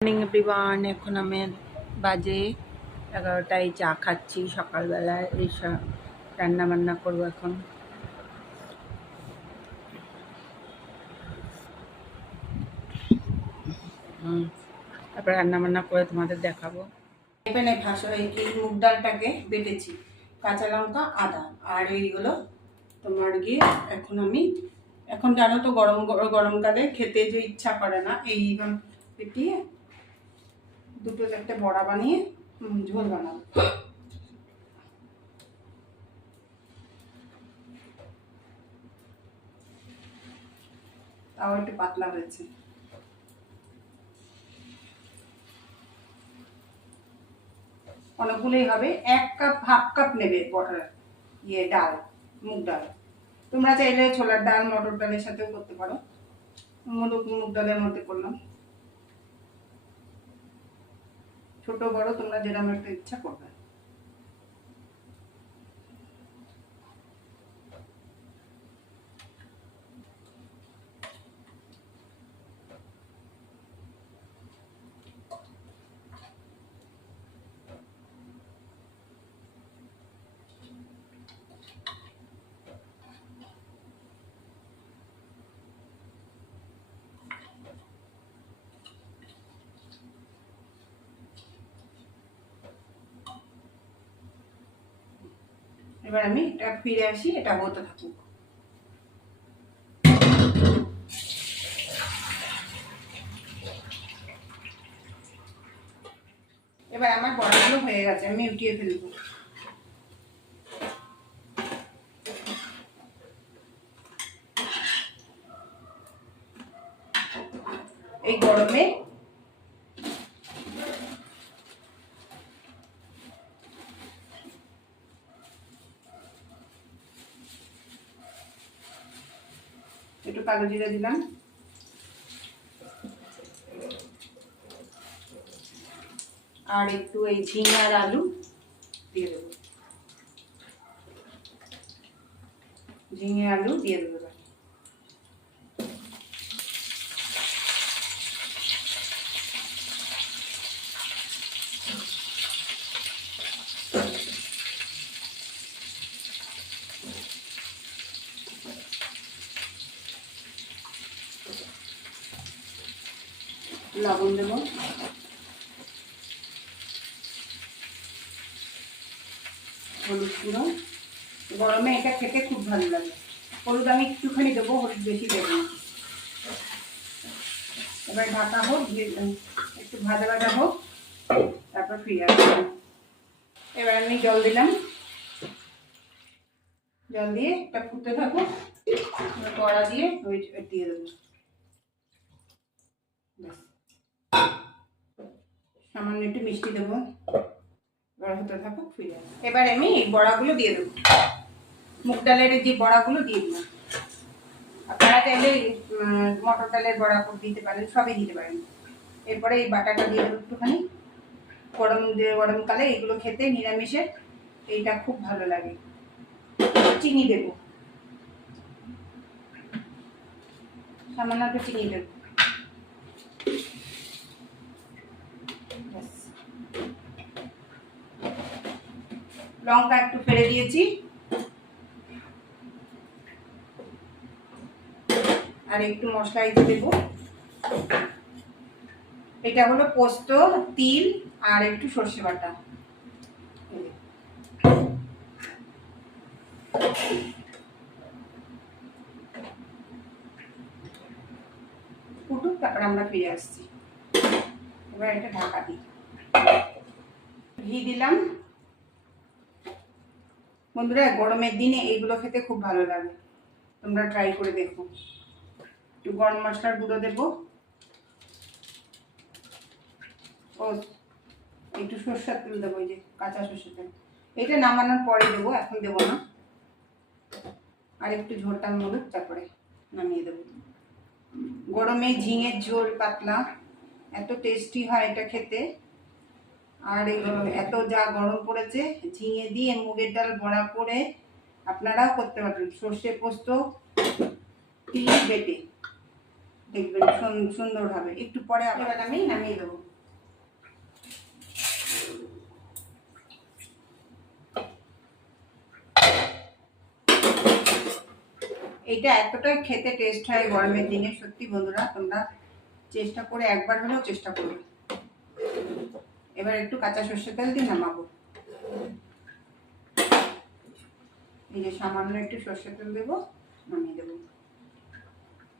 Morning everyone, এখন আমি বাজে 11টায় চা খাচ্ছি সকালবেলায়। এই রান্না বান্না করবো এখন। তারপরে রান্না বান্না করে তোমাদের দেখাবো। এখানে এই মুগ ডালটাকে বেটেছি, কাঁচা লঙ্কা, আদা আর এইগুলো তোমার গিয়ে এখন জানো তো গরমকালে খেতে যে ইচ্ছা করে না, এই পেটিয়ে দুটো একটা বড়া বানিয়ে ঝোল বানাবো। তাও একটু পাতলা হয়েছে। অনেকগুলোই হবে। 1 কাপ, 1/2 কাপ নেবে ডাল, মুগ ডাল। তোমরা চাইলে ছোলার ডাল, মটর ডালের সাথেও করতে পারো। মুগ ডালের মধ্যে করলাম। ছোট বড় তোমরা যেরকম একটা ইচ্ছা করবে। এবার আমি এটা ফিরে আসি, এটা হতে থাকুক। এবার আমার বড়াগুলো হয়ে গেছে, আমি উঠিয়ে ফেলবো। এই গরমে একটু কালো জিরা দিলাম, আর একটু এই ঝিঙে আর আলু দিয়ে দেবো। ঝিঙে আলু দিয়ে দেবো। লবণ দেবো, হলুদ গুঁড়ো। গরমে এটা খেতে খুব ভালো লাগে। হলুদ আমি একটুখানি দেবো, হলুদ বেশি দেবো না। এবার ঢাকা হোক, একটু ভাজা ভাজা হোক, তারপর ফিরে আসবো। এবার আমি জল দিলাম, জল দিয়ে একটা ফুটতে থাকো। কড়া দিয়ে দিয়ে দেবো। সামান্য একটু মিষ্টি দেবো। এবার হতে থাকো, ফিরে আসবো। এবার আমি এই বড়াগুলো দিয়ে দেবো, মুগ ডালের যে বড়াগুলো দিয়ে দিলাম। আপনারা চাইলে মটর ডালের বড়া দিতে পারেন, সবই দিতে পারেন। এরপরে এই বাটাটা দিয়ে দেবো একটুখানি। গরমকালে এগুলো খেতে নিরামিষের এইটা খুব ভালো লাগে। চিনি দেব, সামান্য একটু চিনি দেব। লঙ্কা একটু ফেলে দিয়েছি, আর একটু মশলা দেব। এটা হলো পোস্ত, তিল আর একটু সর্ষে বাটা। ফুটুক, তারপর আমরা ফিরে আসছি। এবার এটা ঢাকা দিই। ঘি দিলাম। বন্ধুরা, গরমের দিনে এইগুলো খেতে খুব ভালো লাগে, তোমরা ট্রাই করে দেখো। একটু গরম মশলার গুঁড়ো দেবো, ও একটু সরষের তেল দেবো, এই যে কাঁচা সরষের তেল। এটা নামানোর পরে দেবো, এখন দেবো না। আর একটু ঝোলটা মরুক, তারপরে নামিয়ে দেবো। গরমে ঝিঙের ঝোল পাতলা, এত টেস্টি হয় এটা খেতে। আর এত যা গরম পড়েছে, ঝিঙে দিয়ে মুগের ডাল বড়া করে আপনারাও করতে পারবেন। সর্ষে পোস্ত, তিল বেটে দেখবেন সুন্দর হবে। একটু পরে আবার আমি নামিয়ে দেবো। এইটা এতটাই খেতে টেস্ট হয় গরমের দিনে, সত্যি বন্ধুরা তোমরা চেষ্টা করে একবার হলেও চেষ্টা করবে। এবার একটু কাঁচা সর্ষের তেল দিয়ে নামাবো। এই যে সামান্য একটু সর্ষের তেল দেবো, নামিয়ে দেবো।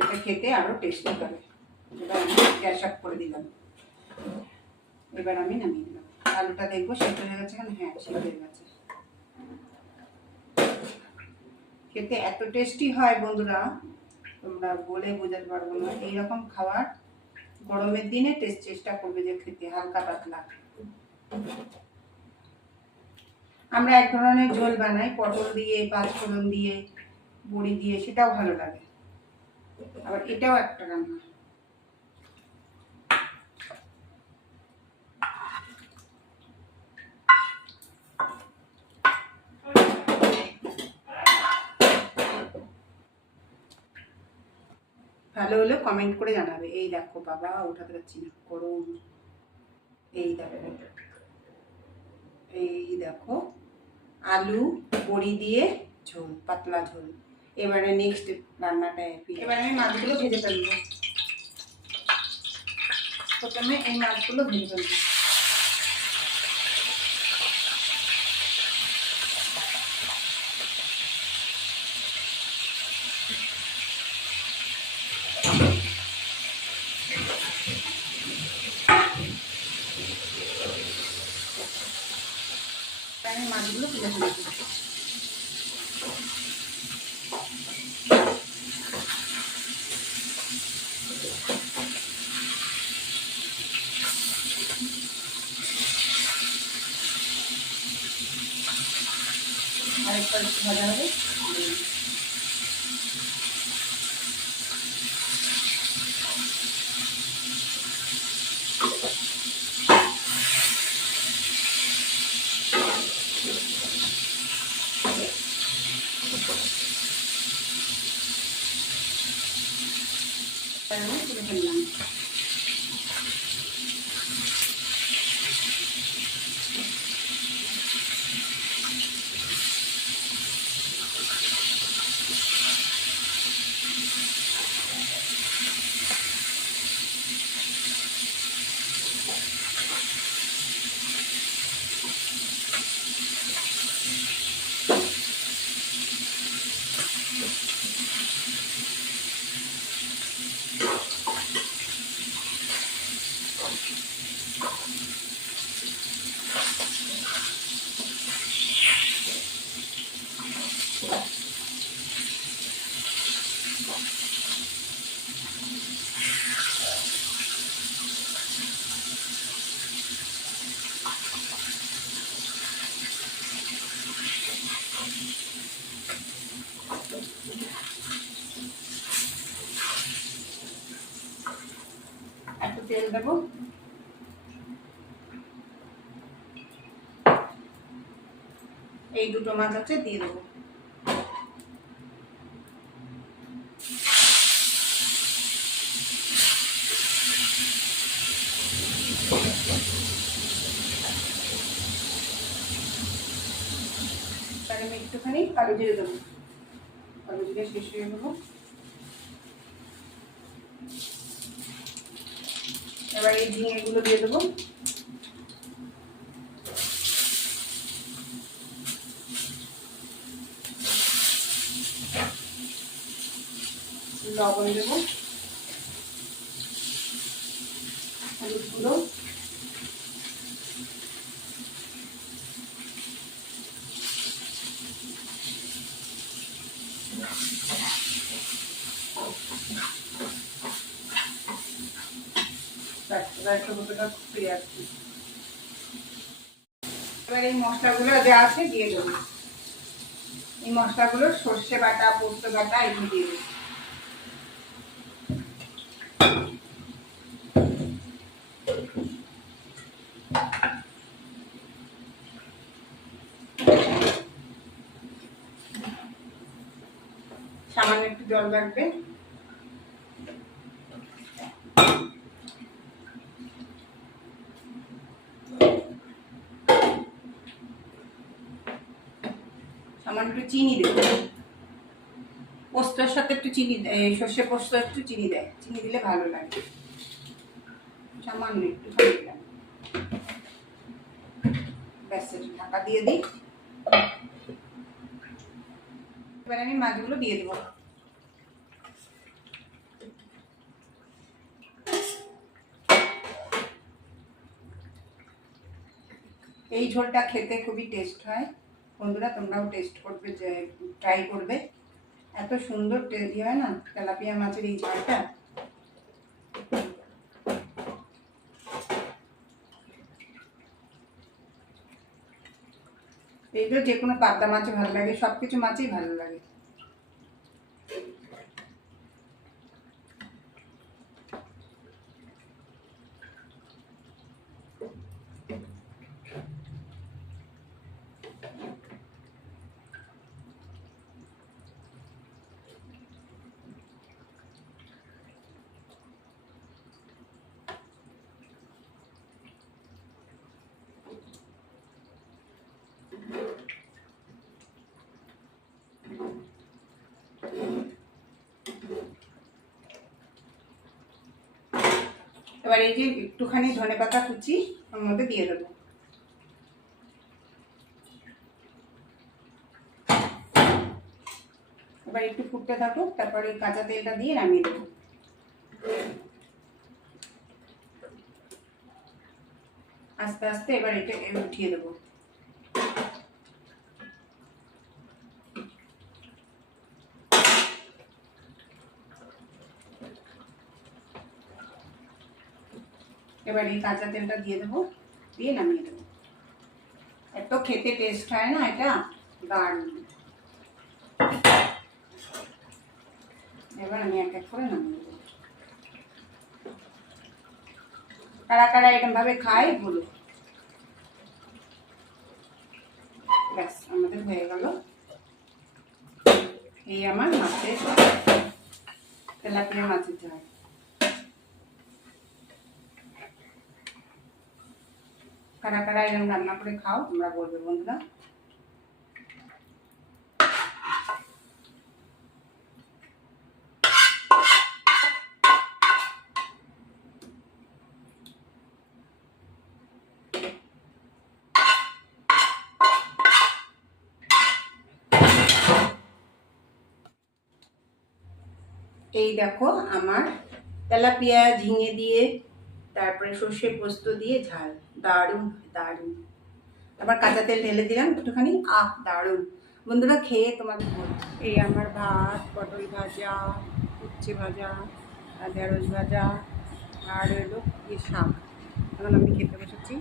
এটা খেতে আরো টেস্টি হবে। এবার আমি গ্যাস অফ করে দিলাম। এবার আমি নামিয়ে দিলাম। আলুটা দেখবো সেদ্ধ হয়ে গেছে কেন। হ্যাঁ, সেদ্ধ হয়ে গেছে। খেতে এত টেস্টি হয় বন্ধুরা, তোমরা বলে বোঝাতে পারবো না। এইরকম খাবার গরমের দিনে চেষ্টা করবে যে খেতে হালকা পাতলা। আমরা এক ধরনের ঝোল বানাই পটল দিয়ে, পাঁচফোড়ন দিয়ে, বড়ি দিয়ে, সেটাও ভালো লাগে। আবার এটাও একটা রান্না। ভালো হলে কমেন্ট করে জানাবে। এই দেখো বাবা, উঠাতে পারছি না, গরম। এই দেখো, এই দেখো আলু বড়ি দিয়ে ঝোল, পাতলা ঝোল। এবারে নেক্সট রান্নাটা এবার আমি মাছগুলো ভেজে ফেলবো। প্রথমে এই মাছগুলো ভেজে ফেলবো। আমি মাছগুলো তুলে ফেলবো। আরেকবার একটু ভাজা হবে। তুলে ফেললাম। একটু তেল দেবো। এই দুটো মাছ আছে, দিয়ে দেবো। তার আমি একটুখানি কালো জিরে দেবো। কালো জিরে শেষ হয়ে দেবো। এবার এই ঝিঙেগুলো দিয়ে দেবো। লবণ দেবো, হলুদ গুঁড়ো, এবার এই মশলাগুলো যা আছে দিয়ে দেবো। এই মশলাগুলো সর্ষে বাটা, পোস্ত বাটা এগুলো দিয়ে দেবো। সামান্য একটু জল লাগবে। আমার একটু চিনি দেবো, পোস্তর সাথে একটু চিনি দেয়, সর্ষে পোস্ত একটু চিনি দেয়, চিনি দিলে ভালো লাগে। সামান্য একটু দিলাম, ব্যাস ঢাকা দিয়ে দিই। এবার আমি মাছগুলো দিয়ে দেবো। এই ঝোলটা খেতে খুবই টেস্ট হয় বন্ধুরা, তোমরাও টেস্ট করবে, যে ট্রাই করবে। এত সুন্দর টেস্টি হয় না তেলাপিয়া মাছের এই ঝালটা। এইগুলো যে কোনো পাবদা মাছও ভালো লাগে, সব কিছু মাছই ভালো লাগে। এবার এই যে একটুখানি ধনেপাতা কুচি ওর মধ্যে দিয়ে দেবো। এবার একটু ফুটতে থাকুক, তারপরে কাঁচা তেলটা দিয়ে নামিয়ে দেবো। আস্তে আস্তে এবার এটা উঠিয়ে দেবো। এবার এই কাঁচা তেলটা দিয়ে দেবো, দিয়ে নামিয়ে দেবো। এত খেতে টেস্ট হয় না এটা, দারুণ। এবার আমি এক এক করে নামিয়ে দেবো। কারা কারা এরকম ভাবে খায় বলো। ব্যাস আমাদের হয়ে গেল এই আমার মাছের তেলাপিয়া মাছের ঝাল। কারা কারা এরকম রান্না করে খাও তোমরা বলবে বন্ধুরা। এই দেখো আমার তেলাপিয়া ঝিঙে দিয়ে তারপরে সর্ষে পোস্ত দিয়ে ঝাল, দারুণ দারুণ। আবার কাঁচা তেল ঢেলে দিলাম একটুখানি, দারুণ। বন্ধুরা খেয়ে তোমাদের বলবো। এই আমার ভাত, পটল ভাজা, উচ্ছে ভাজা, ঢেঁড়স ভাজা, আর হলো শাক। এখন আমি খেতে বসেছি।